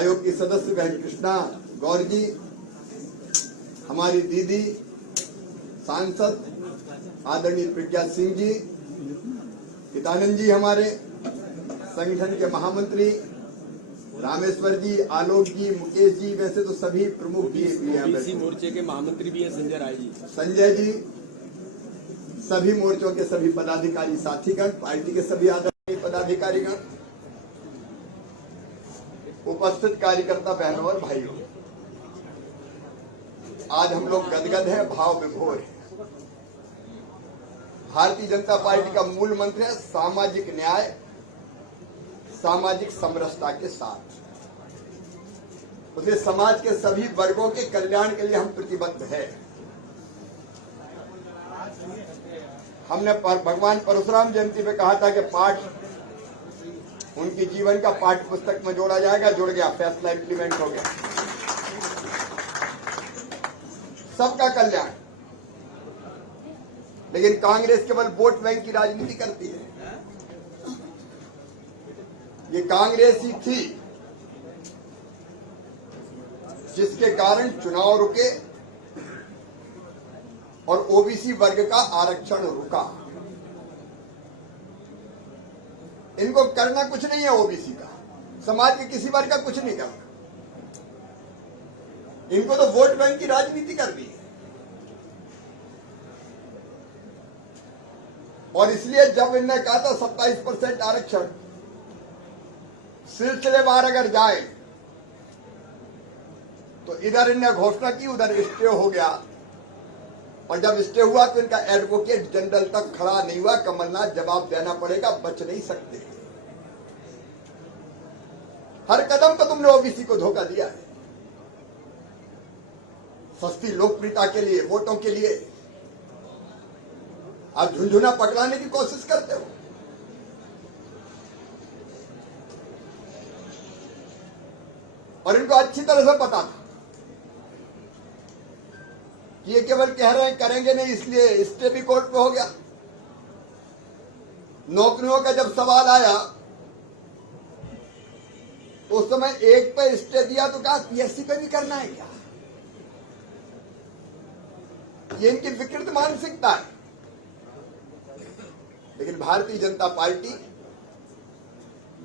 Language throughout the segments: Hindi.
आयोग की सदस्य बहन कृष्णा गौर जी, हमारी दीदी सांसद आदरणीय प्रज्ञा सिंह जी, हितानंद जी, हमारे संगठन के महामंत्री रामेश्वर जी, आलोक जी, मुकेश जी, वैसे तो सभी प्रमुख जी ओबीसी मोर्चे के महामंत्री भी हैं संजय राय जी, संजय जी, सभी मोर्चों के सभी पदाधिकारी साथीगण, पार्टी के सभी आदरणीय पदाधिकारीगण, उपस्थित कार्यकर्ता बहनों और भाइयों, आज हम लोग गदगद हैं, भाव विभोर हैं। भारतीय जनता पार्टी का मूल मंत्र है सामाजिक न्याय, सामाजिक समरसता के साथ। उसे समाज के सभी वर्गों के कल्याण के लिए हम प्रतिबद्ध हैं। हमने भगवान परशुराम जयंती पे कहा था कि पाठ उनके जीवन का पाठ्य पुस्तक में जोड़ा जाएगा, जुड़ गया, फैसला इंप्लीमेंट हो गया। सबका कल्याण। लेकिन कांग्रेस केवल वोट बैंक की राजनीति करती है। ये कांग्रेस ही थी जिसके कारण चुनाव रुके और ओबीसी वर्ग का आरक्षण रुका। इनको करना कुछ नहीं है, ओबीसी का, समाज के किसी वर्ग का कुछ नहीं करना। इनको तो वोट बैंक की राजनीति करनी है। और इसलिए जब इनने कहा था 27% आरक्षण, सिलसिलेवार अगर जाए तो इधर इनने घोषणा की, उधर स्टे हो गया। और जब स्टे हुआ तो इनका एडवोकेट जनरल तक खड़ा नहीं हुआ। कमलनाथ जवाब देना पड़ेगा, बच नहीं सकते। हर कदम पर तुमने ओबीसी को धोखा दिया है, सस्ती लोकप्रियता के लिए, वोटों के लिए आप झुंझुना पकड़ाने की कोशिश करते हो। और इनको अच्छी तरह से पता था कि ये केवल कह रहे हैं करेंगे नहीं, इसलिए स्टे भी कोर्ट में हो गया। नौकरियों का जब सवाल आया तो उस समय एक पे स्टे दिया तो कहा पीएससी पे भी करना है क्या? ये इनकी विकृत मानसिकता है। लेकिन भारतीय जनता पार्टी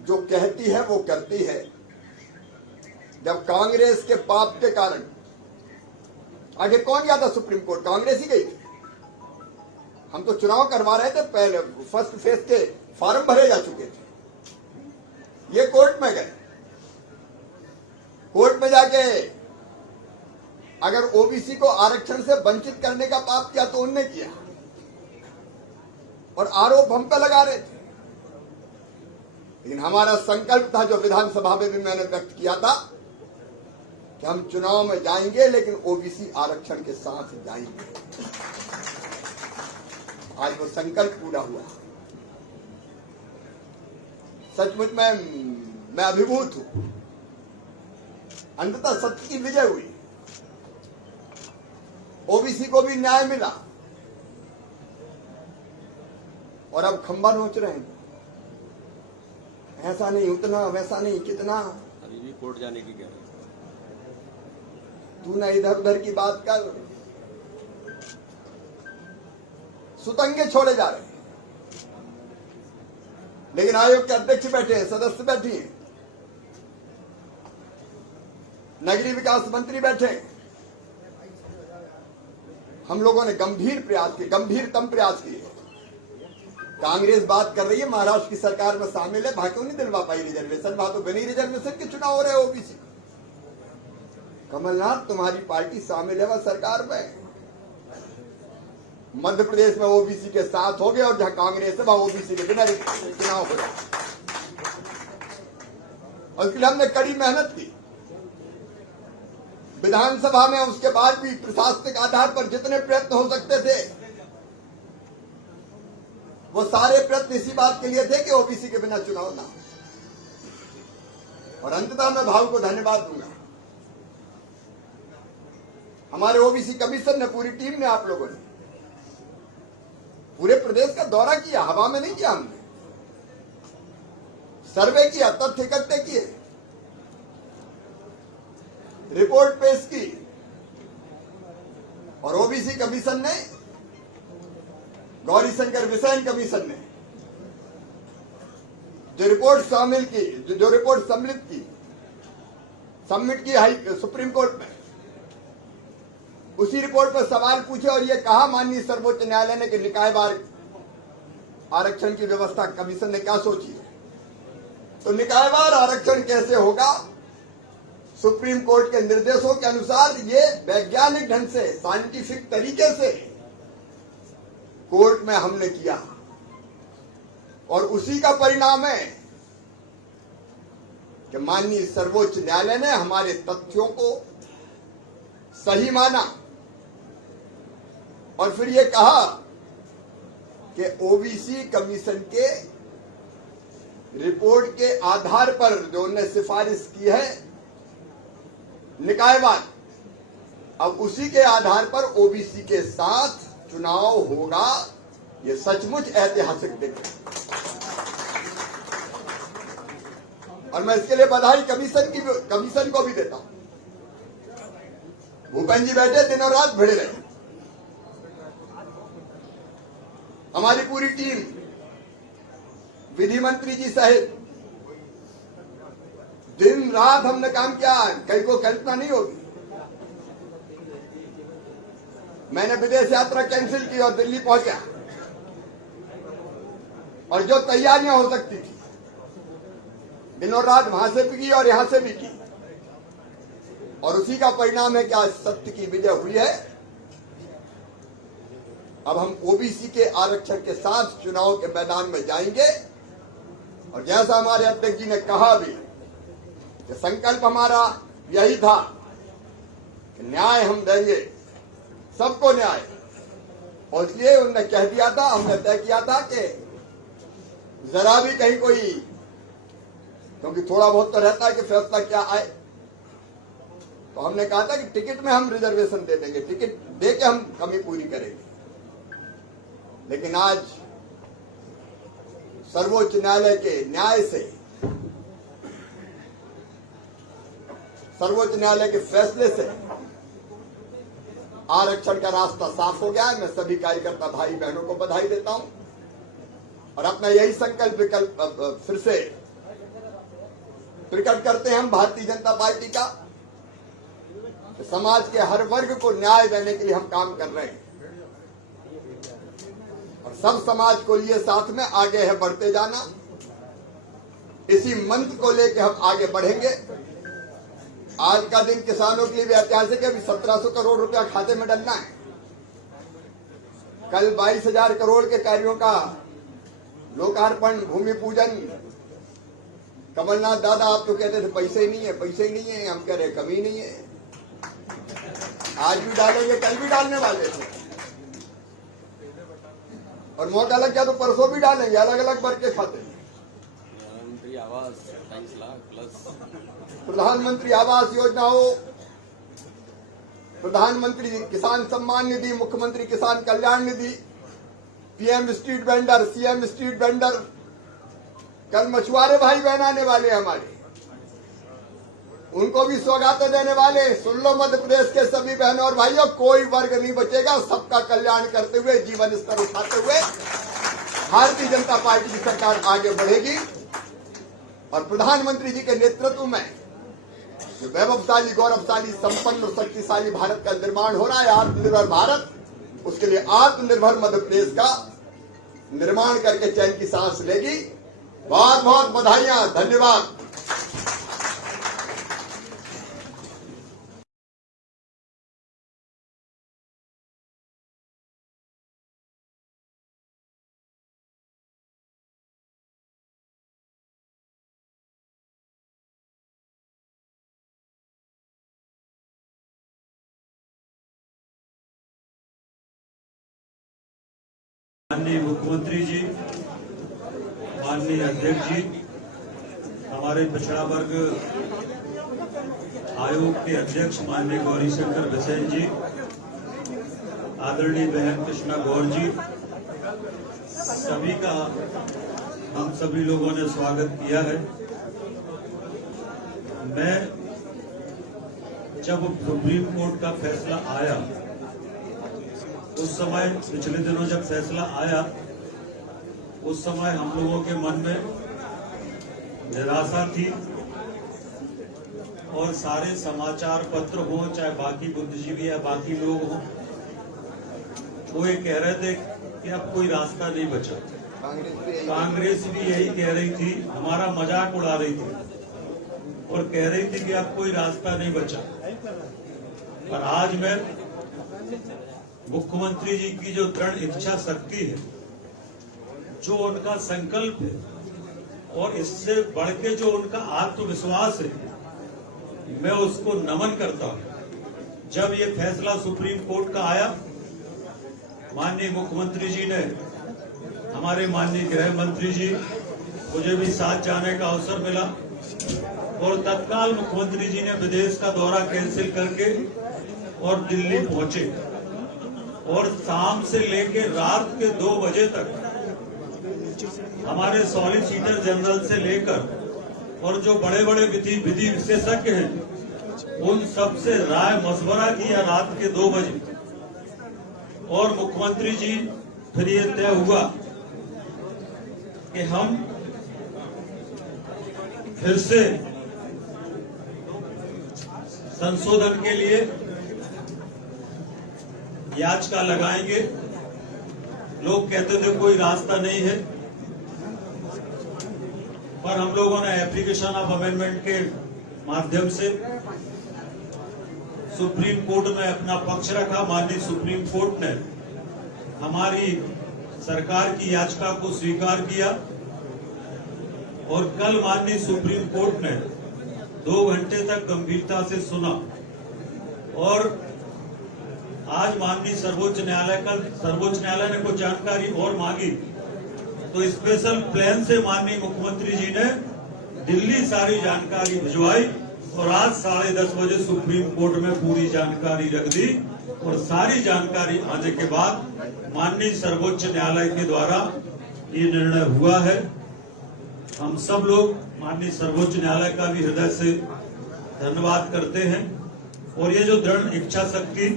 जो कहती है वो करती है। जब कांग्रेस के पाप के कारण आगे कौन गया था सुप्रीम कोर्ट? कांग्रेस ही गई थी। हम तो चुनाव करवा रहे थे, पहले फर्स्ट फेज के फॉर्म भरे जा चुके थे। ये कोर्ट में गए। कोर्ट में जाके अगर ओबीसी को आरक्षण से वंचित करने का पाप किया तो उनने किया, और आरोप हम पे लगा रहे थे। लेकिन हमारा संकल्प था, जो विधानसभा में भी मैंने व्यक्त किया था, कि हम चुनाव में जाएंगे लेकिन ओबीसी आरक्षण के साथ जाएंगे। आज वो संकल्प पूरा हुआ। सचमुच में मैं अभिभूत हूं। अंततः सत्य की विजय हुई, ओबीसी को भी न्याय मिला। और अब खंबा नोच रहे हैं, ऐसा नहीं उतना, वैसा नहीं कितना। अभी भी कोर्ट जाने की कह रहे हैं। तू ना इधर उधर की बात कर, सुतंगे छोड़े जा रहे हैं। लेकिन आयोग के अध्यक्ष बैठे हैं, सदस्य बैठी हैं, नगरीय विकास मंत्री बैठे हैं। हम लोगों ने गंभीरतम प्रयास किए। कांग्रेस बात कर रही है महाराष्ट्र की सरकार में शामिल है, वहां क्यों नहीं दिलवा पाई रिजर्वेशन? वहां तो बिना रिजर्वेशन के चुनाव हो रहे ओबीसी। कमलनाथ, तुम्हारी पार्टी शामिल है वह सरकार में। मध्य प्रदेश में ओबीसी के साथ हो गए, और जहां कांग्रेस है वहां ओबीसी के बिना चुनाव हो रहे। और इसके लिए हमने कड़ी मेहनत की विधानसभा में। उसके बाद भी प्रशासनिक आधार पर जितने प्रयत्न हो सकते थे, वो सारे प्रयत्न इसी बात के लिए थे कि ओबीसी के बिना चुनाव ना हो। और अंततः मैं भाव को धन्यवाद दूंगा। हमारे ओबीसी कमीशन ने, पूरी टीम ने, आप लोगों ने पूरे प्रदेश का दौरा किया, हवा में नहीं किया। हमने सर्वे किया, तथ्य इकट्ठे किए। रिपोर्ट पेश की और ओबीसी कमीशन ने, गौरीशंकर बिसेन कमीशन ने जो रिपोर्ट शामिल की, जो रिपोर्ट सबमिट की हाई सुप्रीम कोर्ट में, उसी रिपोर्ट पर सवाल पूछे और यह कहा माननीय सर्वोच्च न्यायालय ने कि निकायवार आरक्षण की व्यवस्था कमीशन ने क्या सोची है। तो निकायवार आरक्षण कैसे होगा? सुप्रीम कोर्ट के निर्देशों के अनुसार ये वैज्ञानिक ढंग से, साइंटिफिक तरीके से कोर्ट में हमने किया और उसी का परिणाम है कि माननीय सर्वोच्च न्यायालय ने हमारे तथ्यों को सही माना और फिर ये कहा कि ओबीसी कमीशन के रिपोर्ट के आधार पर जो उन्होंने सिफारिश की है निकायवार, अब उसी के आधार पर ओबीसी के साथ चुनाव होगा। ये सचमुच ऐतिहासिक दिन है और मैं इसके लिए बधाई कमीशन को भी देता हूं। भूपेंद्र जी बैठे दिनों रात भिड़ रहे, हमारी पूरी टीम, विधि मंत्री जी सहित दिन रात हमने काम किया, कहीं को कल्पना नहीं होगी। मैंने विदेश यात्रा कैंसिल की और दिल्ली पहुंचा और जो तैयारियां हो सकती थी दिनों रात वहां से भी की और यहां से भी की और उसी का परिणाम है कि आज सत्य की विजय हुई है। अब हम ओबीसी के आरक्षण के साथ चुनाव के मैदान में जाएंगे और जैसा हमारे अध्यक्ष जी ने कहा भी कि संकल्प हमारा यही था कि न्याय हम देंगे, सबको न्याय, और इसलिए उन्होंने कह दिया था, हमने तय किया था कि जरा भी कहीं कोई, क्योंकि थोड़ा बहुत तो रहता है कि फैसला क्या आए, तो हमने कहा था कि टिकट में हम रिजर्वेशन दे देंगे, टिकट दे के हम कमी पूरी करेंगे। लेकिन आज सर्वोच्च न्यायालय के न्याय से, सर्वोच्च न्यायालय के फैसले से आरक्षण का रास्ता साफ हो गया है। मैं सभी कार्यकर्ता भाई बहनों को बधाई देता हूं और अपना यही संकल्प विकल्प फिर से प्रकट करते हैं हम भारतीय जनता पार्टी का, समाज के हर वर्ग को न्याय देने के लिए हम काम कर रहे हैं और सब समाज को लिए साथ में आगे है बढ़ते जाना। इसी मंत्र को लेकर हम आगे बढ़ेंगे। आज का दिन किसानों के लिए भी ऐतिहासिक है। अभी 1700 करोड़ रुपया खाते में डलना है। कल 22,000 करोड़ के कार्यों का लोकार्पण, भूमि पूजन। कमलनाथ दादा आप तो कहते थे पैसे ही नहीं है, पैसे ही नहीं है, हम कह रहे कमी नहीं है। आज भी डालेंगे, कल भी डालने वाले थे और मौका लग गया तो परसों भी डालेंगे, अलग अलग भर के खाते। प्रधानमंत्री आवास 28 लाख प्लस, प्रधानमंत्री आवास योजना हो, प्रधानमंत्री किसान सम्मान निधि, मुख्यमंत्री किसान कल्याण निधि, PM street vendor, CM street vendor. कल मछुआरे भाई बहन आने वाले हमारे, उनको भी सौगातें देने वाले। सुन लो मध्य प्रदेश के सभी बहनों और भाइयों, कोई वर्ग नहीं बचेगा। सबका कल्याण करते हुए, जीवन स्तर उठाते हुए भारतीय जनता पार्टी की सरकार आगे बढ़ेगी और प्रधानमंत्री जी के नेतृत्व में जो वैभवशाली, गौरवशाली, संपन्न और शक्तिशाली भारत का निर्माण हो रहा है, आत्मनिर्भर भारत, उसके लिए आत्मनिर्भर मध्य प्रदेश का निर्माण करके चैन की सांस लेगी। बहुत बहुत बधाइयां, धन्यवाद। माननीय मुख्यमंत्री जी, माननीय अध्यक्ष जी, हमारे पिछड़ा वर्ग आयोग के अध्यक्ष माननीय गौरीशंकर बिसेन जी, आदरणीय बहन कृष्णा गौर जी, सभी का हम सभी लोगों ने स्वागत किया है। मैं जब सुप्रीम कोर्ट का फैसला आया, उस समय पिछले दिनों जब फैसला आया, उस समय हम लोगों के मन में निराशा थी और सारे समाचार पत्र हो, चाहे बाकी बुद्धिजीवी या बाकी लोग हों, वो ये कह रहे थे कि अब कोई रास्ता नहीं बचा। कांग्रेस भी यही कह रही थी, हमारा मजाक उड़ा रही थी और कह रही थी कि अब कोई रास्ता नहीं बचा। पर आज मैं मुख्यमंत्री जी की जो दृढ़ इच्छा शक्ति है, जो उनका संकल्प है और इससे बढ़ के जो उनका आत्मविश्वास है, मैं उसको नमन करता हूं। जब ये फैसला सुप्रीम कोर्ट का आया, माननीय मुख्यमंत्री जी ने, हमारे माननीय गृह मंत्री जी, मुझे भी साथ जाने का अवसर मिला और तत्काल मुख्यमंत्री जी ने विदेश का दौरा कैंसिल करके और दिल्ली पहुंचे और शाम से लेकर रात के 2 बजे तक हमारे सॉलिसिटर जनरल से लेकर और जो बड़े बड़े विधि विशेषज्ञ हैं, उन सबसे राय मशवरा किया रात के 2 बजे। और मुख्यमंत्री जी फिर ये तय हुआ कि हम फिर से संशोधन के लिए याचिका लगाएंगे। लोग कहते थे कोई रास्ता नहीं है, पर हम लोगों ने एप्लीकेशन ऑफ अमेंडमेंट के माध्यम से सुप्रीम कोर्ट में अपना पक्ष रखा। माननीय सुप्रीम कोर्ट ने हमारी सरकार की याचिका को स्वीकार किया और कल माननीय सुप्रीम कोर्ट ने 2 घंटे तक गंभीरता से सुना और आज माननीय सर्वोच्च न्यायालय ने कुछ जानकारी और मांगी, तो स्पेशल प्लान से माननीय मुख्यमंत्री जी ने दिल्ली सारी जानकारी भिजवाई और आज 10:30 बजे सुप्रीम कोर्ट में पूरी जानकारी रख दी और सारी जानकारी आने के बाद माननीय सर्वोच्च न्यायालय के द्वारा ये निर्णय हुआ है। हम सब लोग माननीय सर्वोच्च न्यायालय का भी हृदय से धन्यवाद करते हैं और ये जो दृढ़ इच्छा शक्ति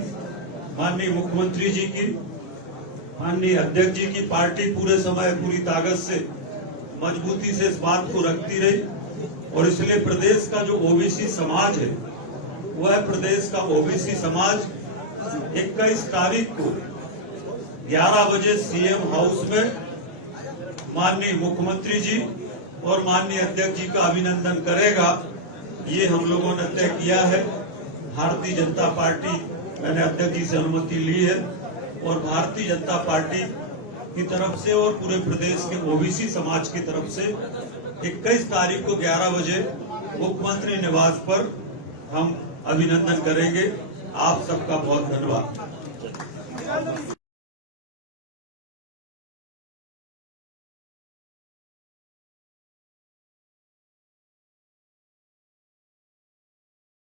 माननीय मुख्यमंत्री जी की, माननीय अध्यक्ष जी की पार्टी पूरे समय पूरी ताकत से मजबूती से इस बात को रखती रही और इसलिए प्रदेश का जो ओबीसी समाज है, वह प्रदेश का ओबीसी समाज 21 तारीख को 11 बजे सीएम हाउस में माननीय मुख्यमंत्री जी और माननीय अध्यक्ष जी का अभिनंदन करेगा। ये हम लोगों ने तय किया है। भारतीय जनता पार्टी, मैंने अध्यक्ष जी से अनुमति ली है और भारतीय जनता पार्टी की तरफ से और पूरे प्रदेश के ओबीसी समाज की तरफ से 21 तारीख को 11 बजे मुख्यमंत्री निवास पर हम अभिनंदन करेंगे। आप सबका बहुत धन्यवाद।